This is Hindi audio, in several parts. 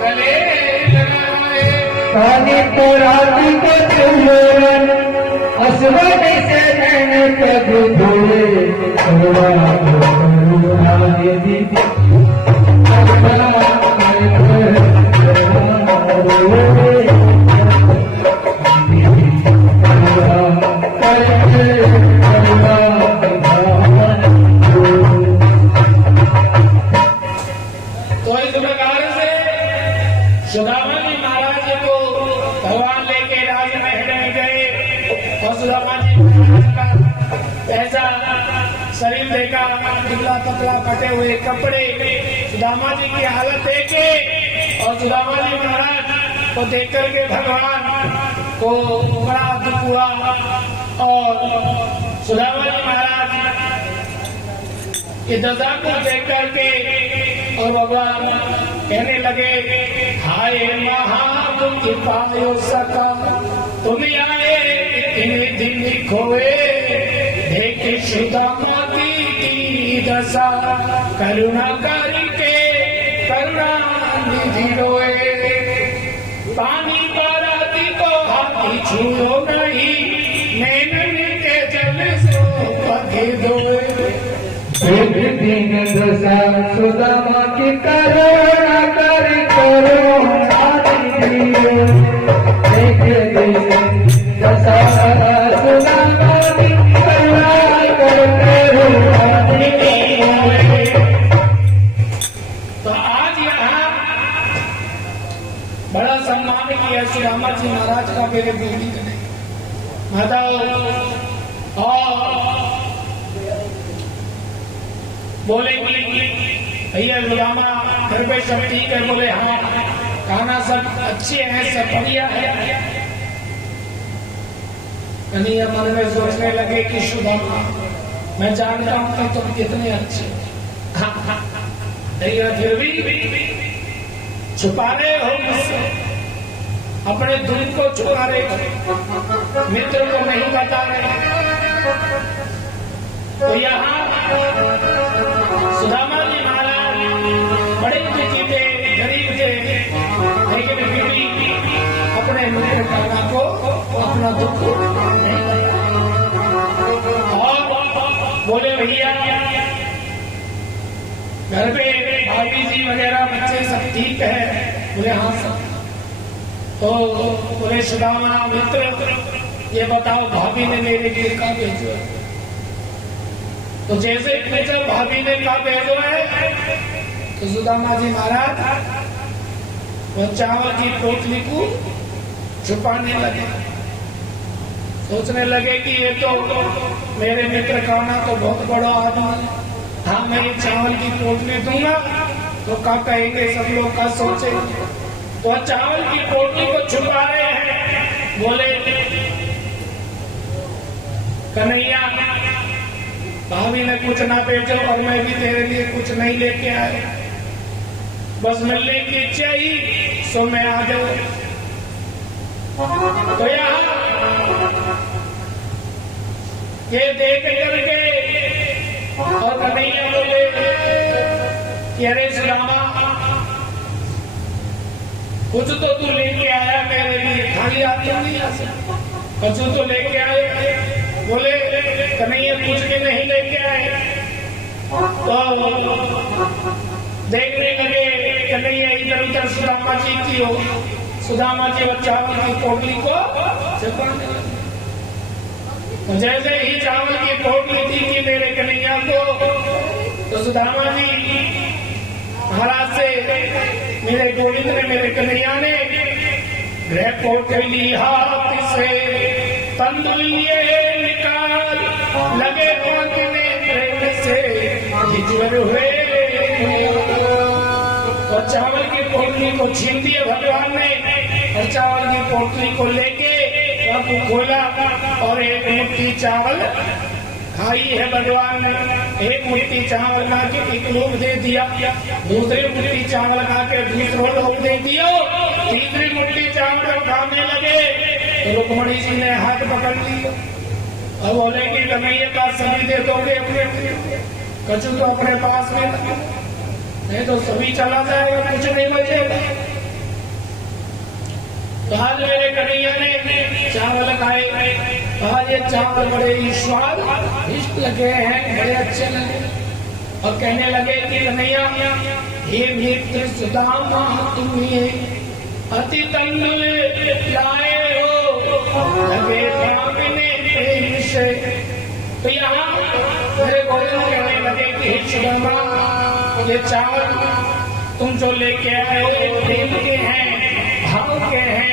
गले लगाए। पानी पुरानी को चुमरन असवन से नैन तब धोए दीदी तो इस प्रकार से सुदामा जी महाराज को भगवान लेके राजमहल में गए और सुदामा जी महाराज का ऐसा शरीर देखा, दुबला पतला फटे हुए कपड़े, सुदामा जी की हालत देखे और सुदामा जी महाराज को देख करके भगवान को बड़ा दुख हुआ और सुदामा जी महाराज की दशा को देख करके और भगवान कहने लगे, हाय महादुख पायो सका तुम आए इतने दिन खोए, देख सुदामा की दशा करुणा करके करुणा निधि रोए। पानी पाराती को हाथी छूलो नहीं, नैन के जल सो पगे धोए। एक दिन दशा सुदामा की करुणा कर करुणा दीजिए। एक दिन दशा सुदामा की करुणा कर करुणा दीजिए। तो आज यहाँ बड़ा सम्मान किया सुदामा जी महाराज का मेरे दीदी ने माता और बोले भैया सुदामा घर पे सब ठीक है? बोले हाँ। खाना सब अच्छे हैं, सब बढ़िया है। कन्हैया मन में सोचने लगे कि सुदामा मैं जानता हूं कि तुम कितने अच्छे भैया, फिर भी छुपा रहे हो मुझसे, अपने दुख को छुपा रहे हो, मित्र को नहीं बता रहे। तो यहाँ सुदामा जी महाराज बड़े दुखी थे, गरीब थे, लेकिन फिर भी अपने मित्र कर्मा को अपना दुख नहीं बताया और बोले भैया घर पे भाभी जी वगैरह बच्चे सब ठीक है? बोले हाँ सब। तो बोले सुदामा मित्र ये बताओ भाभी ने मेरे लिए क्या भेजो है? तो जैसे पूछा भाभी ने क्या भेजो है, तो सुदामा जी महाराज वो चावल की पोटली को छुपाने लगे। सोचने लगे कि ये तो मेरे मित्र काना तो बहुत बड़ा आदमी, हाँ मैं ये चावल की पोटली दूंगा तो क्या कहेंगे सब लोग, क्या सोचेंगे। तो चावल की पोटली को छुपा रहे हैं। बोले कन्हैया भाभी ने कुछ ना भेजो और मैं भी तेरे लिए कुछ नहीं लेके आया, बस मिलने की इच्छा ही सो मैं आ जाऊं। तो यहाँ ये देख करके और कन्हैया बोले कि अरे सुदामा कुछ तो तू लेके आया मेरे लिए, खाली हाथ क्यों नहीं आ सकता, कुछ तो लेके आए। बोले कन्हैया कुछ भी नहीं लेके आए। तो देखने लगे कन्हैया इधर उधर सुदामा जी की हो, सुदामा जी और चावल की पोटली को छुपाने लगे। तो जैसे ही चावल की पोटली दी कि मेरे कन्हैया को, तो सुदामा जी महाराज से मेरे गोविंद ने, मेरे कन्हैया ने ग्रह पोटली हाथ से तंदुलिए निकाल लगे पहुंचने प्रेम से हिजर हुए। और चावल की पोटली को छीन दिए भगवान ने और चावल की पोटली को लेके को खोला और एक मुट्ठी चावल खाई है भगवान ने। एक मुट्ठी चावल खा के एक लोग दे दिया, दूसरी मुट्ठी चावल खा के दूसरों लोग दे दिया, तीसरी मुट्ठी चावल खाने लगे तो रुक्मणी जी ने हाथ पकड़ लिया और बोले कि कन्हैया का सभी दे दोगे अपने, कछु तो अपने पास में नहीं तो सभी चला जाएगा, कुछ नहीं बचेगा। तो आज मेरे कन्हैया ने चावल खाए, आज ये चावल बड़े ही स्वादिष्ट लगे हैं, बड़े अच्छे लगे। और कहने लगे कि कन्हैया, हे मित्र सुदामा, तुम्हें अति तंग लाए हो, लगे अपने प्रेम से। तो यहाँ मेरे गोविंद कहने लगे कि हे सुदामा, ये चावल तुम जो लेके आए हो प्रेम के हैं, भाव के हैं,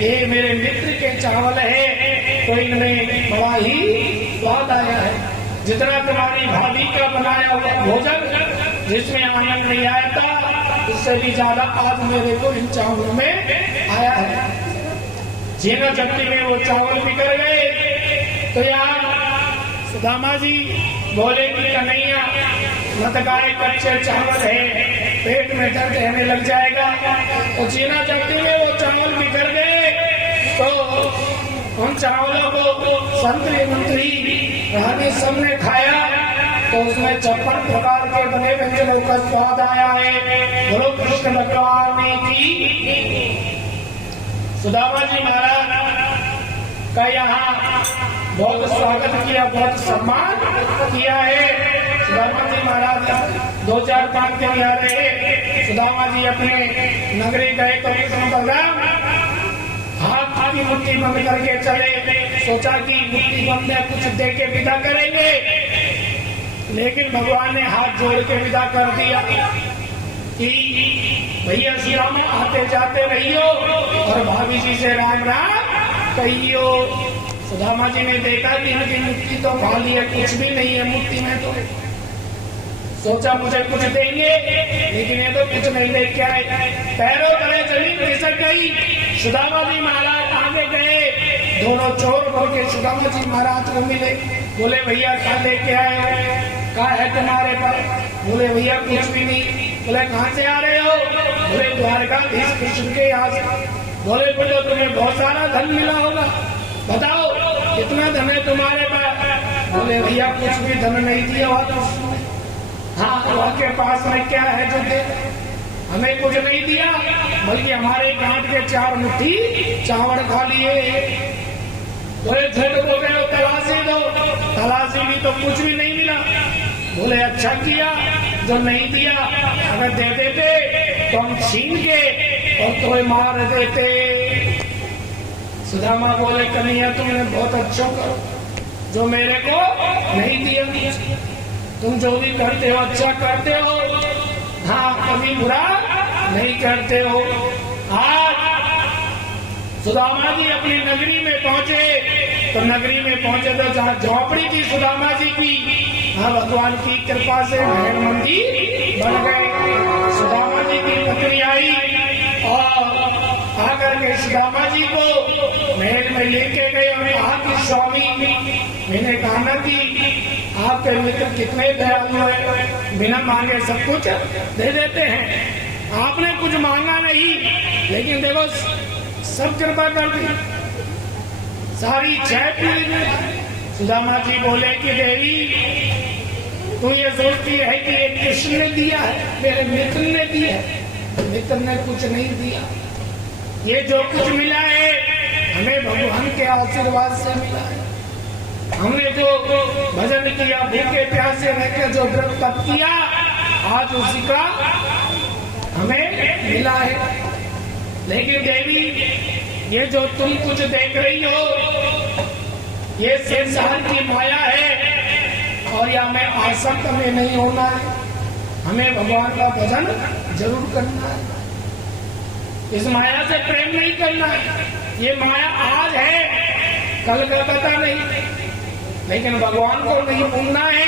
ये मेरे मित्र के चावल है, तो इनमें बड़ा ही स्वाद आया है। जितना तुम्हारी भाभी का बनाया हुआ भोजन जिसमें आनंद नहीं आया था, उससे भी ज्यादा आज मेरे को इन चावलों में आया है। जीना चट्टी में वो चावल बिगड़ गए। तो यहाँ सुदामा जी बोले कि कन्हैया, मत खाए, कच्चे चावल है, पेट में दर्द रहने लग जाएगा। तो जीना चट्टी में वो चावल बिगड़ गए। तो उन चावलों को संतरी मंत्री रानी सबने खाया, तो उसमें 56 प्रकार के बने व्यंजनों का स्वाद आया है। बोलो कृष्ण भगवान की। सुदामा जी महाराज का यहाँ बहुत स्वागत किया, बहुत सम्मान किया है। सुदामा जी महाराज 2-4-5 दिन यहाँ रहे। सुदामा जी अपने नगरी गए तो कृष्ण बलराम हाथ की मुट्ठी बंद करके चले। सोचा कि मुट्ठी बंद में कुछ दे के विदा करेंगे, लेकिन भगवान ने हाथ जोड़ के विदा कर दिया कि भैया सुदामा, आते जाते रहियो और भाभी जी से राम राम कहियो। सुदामा जी ने देखा कि इनकी मुट्ठी तो खाली है, कुछ भी नहीं है मुट्ठी में। तो सोचा मुझे कुछ देंगे, लेकिन ये तो कुछ नहीं लेके आए। पैरों तले जमीन खिसक गई। सुदामा जी महाराज आगे गए, दोनों चोर भर के सुदामा जी महाराज को मिले। बोले भैया क्या लेके आए, क्या है तुम्हारे पास? बोले भैया कुछ भी नहीं। बोले कहाँ से आ रहे हो? बोले द्वारकाधीश कृष्ण के यहाँ से। बोले बोलो तुम्हें बहुत सारा धन मिला होगा, बताओ कितना धन है तुम्हारे पास? बोले भैया कुछ भी धन नहीं दिया हुआ तो। हाँ, आपके पास में क्या है जो दे? हमें कुछ नहीं दिया, बल्कि हमारे गांठ के 4 मुट्ठी चावल खा लिए। बोले झूठ बोल रहे हो, तलाशी दो। तलाशी भी तो कुछ भी नहीं मिला। बोले अच्छा किया जो नहीं दिया, अगर दे देते तो हम छीन के और तुम्हें मार देते। सुदामा बोले कन्हैया, तुमने बहुत अच्छा करो जो मेरे को नहीं दिया। तुम जो भी करते हो अच्छा करते हो, हाँ कभी बुरा नहीं करते हो। आज सुदामा जी अपनी नगरी में पहुंचे, तो नगरी में पहुंचे तो जहाँ झोपड़ी थी सुदामा जी की, हाँ भगवान की कृपा से महल मंदिर बन गए। सुदामा जी की पत्नी आई और आकर के सुदामा जी को महल में लेके गए और कहा कि स्वामी, मैंने कहा ना कि आपके मित्र कितने दयालु है, बिना मांगे सब कुछ दे देते हैं। आपने कुछ मांगा नहीं, लेकिन देखो सब कृपा कर दी, सारी इच्छाएं पूरी कर। सुदामा जी बोले कि देवी, तू ये सोचती है कि ये कृष्ण ने दिया है, मेरे मित्र ने दिया है। मित्र ने कुछ नहीं दिया, ये जो कुछ मिला है हमें भगवान के आशीर्वाद से मिला है। हमने जो भजन किया, भूखे प्यासे रहकर जो व्रत तप किया, आज उसी का हमें मिला है। लेकिन देवी, ये जो तुम कुछ देख रही हो, ये संसार की माया है और या में आसक्त में नहीं होना है। हमें भगवान का भजन जरूर करना है, इस माया से प्रेम नहीं करना है। ये माया आज है, कल का पता नहीं, लेकिन भगवान को नहीं भूलना है,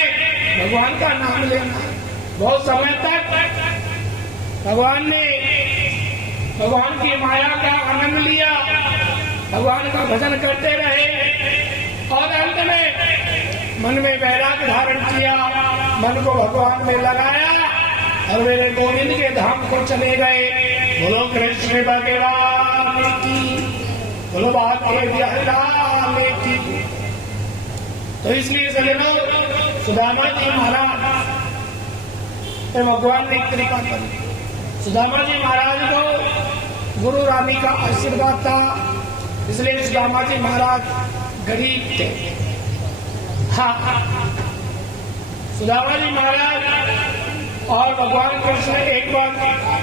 भगवान का नाम लेना है। बहुत समय तक भगवान की माया का आनंद लिया, भगवान का भजन करते रहे और अंत में मन में वैराग्य धारण किया, मन को भगवान में लगाया और मेरे गोविंद के धाम को चले गए। बोलो कृष्ण भगवान की, बोलो बाके बिहार की। तो इसलिए सजनों, सुदामा जी महाराज भगवान ने कृपा की। सुदामा जी महाराज को गुरु रानी का आशीर्वाद था, इसलिए सुदामा जी महाराज गरीब थे। हाँ, सुदामा जी महाराज और भगवान कृष्ण एक बार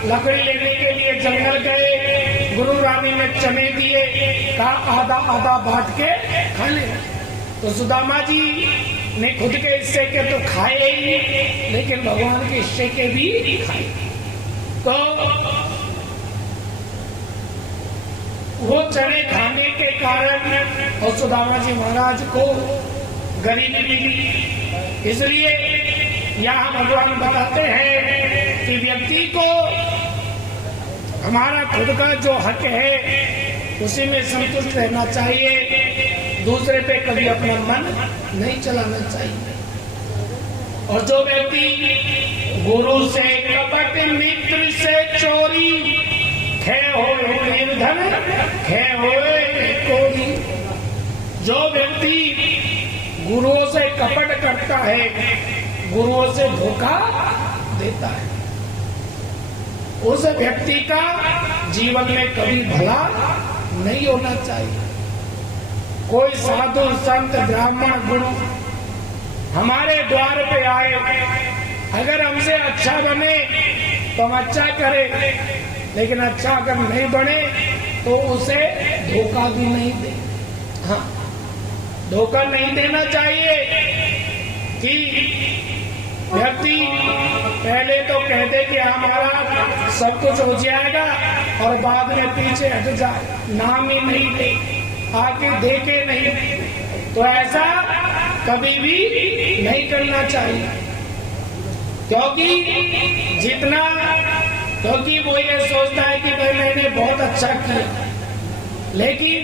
लकड़ी लेने के लिए जंगल गए। गुरु रानी ने चने दिए, कहा आधा आधा बांट के खा ले। तो सुदामा जी ने खुद के हिस्से के तो खाए ही, लेकिन भगवान के हिस्से के भी खाए। तो वो चने खाने के कारण और सुदामा जी महाराज को गरीबी मिली। इसलिए यहाँ भगवान बताते हैं कि व्यक्ति को हमारा खुद का जो हक है उसी में संतुष्ट रहना चाहिए, दूसरे पे कभी अपना मन नहीं चलाना चाहिए। और जो व्यक्ति गुरु से कपट, मित्र से चोरी, खे होए निर्धन, खे होए कोरी। जो व्यक्ति गुरुओं से कपट करता है, गुरुओं से धोखा देता है, उस व्यक्ति का जीवन में कभी भला नहीं होना चाहिए। कोई साधु संत ब्राह्मण गुरु हमारे द्वार पे आए, अगर हमसे अच्छा बने तो हम अच्छा करें, लेकिन अच्छा अगर नहीं बने तो उसे धोखा भी नहीं दे। हाँ, धोखा नहीं देना चाहिए कि व्यक्ति पहले तो कहते कि हमारा सब कुछ हो जाएगा और बाद में पीछे हट जाए, नाम ही नहीं दे, आके देखे नहीं। तो ऐसा कभी भी नहीं करना चाहिए, क्योंकि वो ये सोचता है कि भाई मैंने बहुत अच्छा किया, लेकिन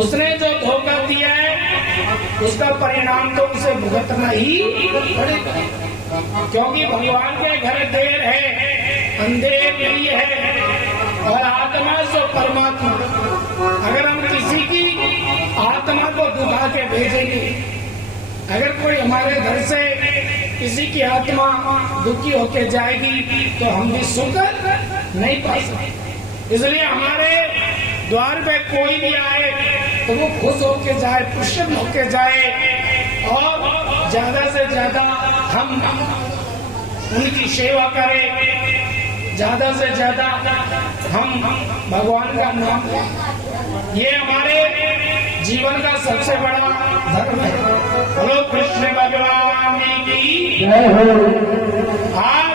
उसने जो धोखा दिया है उसका परिणाम तो उसे भुगतना ही पड़ेगा। क्योंकि भगवान के घर देर है, अंधेर नहीं है, और आत्मा सो परमात्मा। अगर हम किसी की आत्मा को दुखा के भेजेंगे, अगर कोई हमारे घर से किसी की आत्मा दुखी होके जाएगी तो हम भी सुख नहीं पा सकते। इसलिए हमारे द्वार पे कोई भी आए तो वो खुश होके जाए, प्रसन्न होके जाए, और ज्यादा से ज्यादा हम उनकी सेवा करें, ज्यादा से ज्यादा हम भगवान का नाम लें। ये हमारे जीवन का सबसे बड़ा धर्म है। बोलो कृष्ण भगवान की। आज